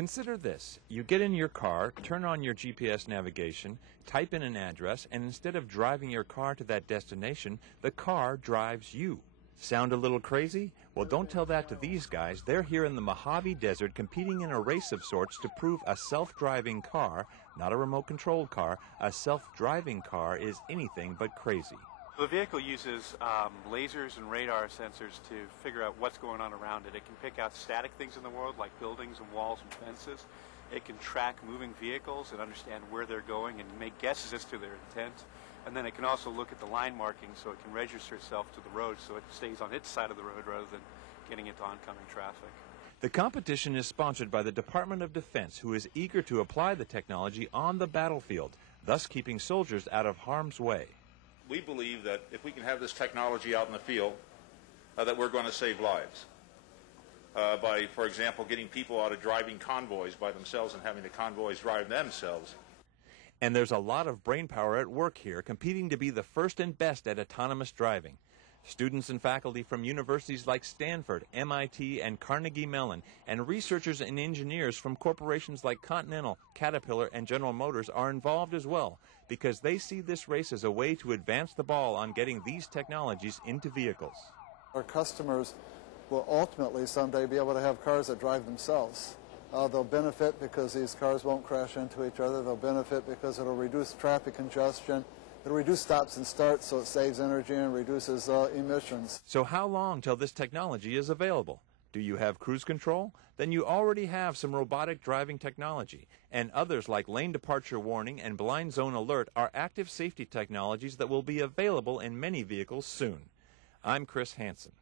Consider this. You get in your car, turn on your GPS navigation, type in an address, and instead of driving your car to that destination, the car drives you. Sound a little crazy? Well, don't tell that to these guys. They're here in the Mojave Desert competing in a race of sorts to prove a self-driving car, not a remote-controlled car, a self-driving car is anything but crazy. The vehicle uses lasers and radar sensors to figure out what's going on around it. It can pick out static things in the world like buildings and walls and fences. It can track moving vehicles and understand where they're going and make guesses as to their intent. And then it can also look at the line markings so it can register itself to the road so it stays on its side of the road rather than getting into oncoming traffic. The competition is sponsored by the Department of Defense, who is eager to apply the technology on the battlefield, thus keeping soldiers out of harm's way. We believe that if we can have this technology out in the field, that we're going to save lives. By, for example, getting people out of driving convoys by themselves and having the convoys drive themselves. And there's a lot of brainpower at work here, competing to be the first and best at autonomous driving. Students and faculty from universities like Stanford, MIT, and Carnegie Mellon, and researchers and engineers from corporations like Continental, Caterpillar, and General Motors are involved as well, because they see this race as a way to advance the ball on getting these technologies into vehicles. Our customers will ultimately someday be able to have cars that drive themselves. They'll benefit because these cars won't crash into each other. They'll benefit because it'll reduce traffic congestion. It'll reduce stops and starts so it saves energy and reduces emissions. So how long till this technology is available? Do you have cruise control? Then you already have some robotic driving technology. And others like lane departure warning and blind zone alert are active safety technologies that will be available in many vehicles soon. I'm Chris Hansen.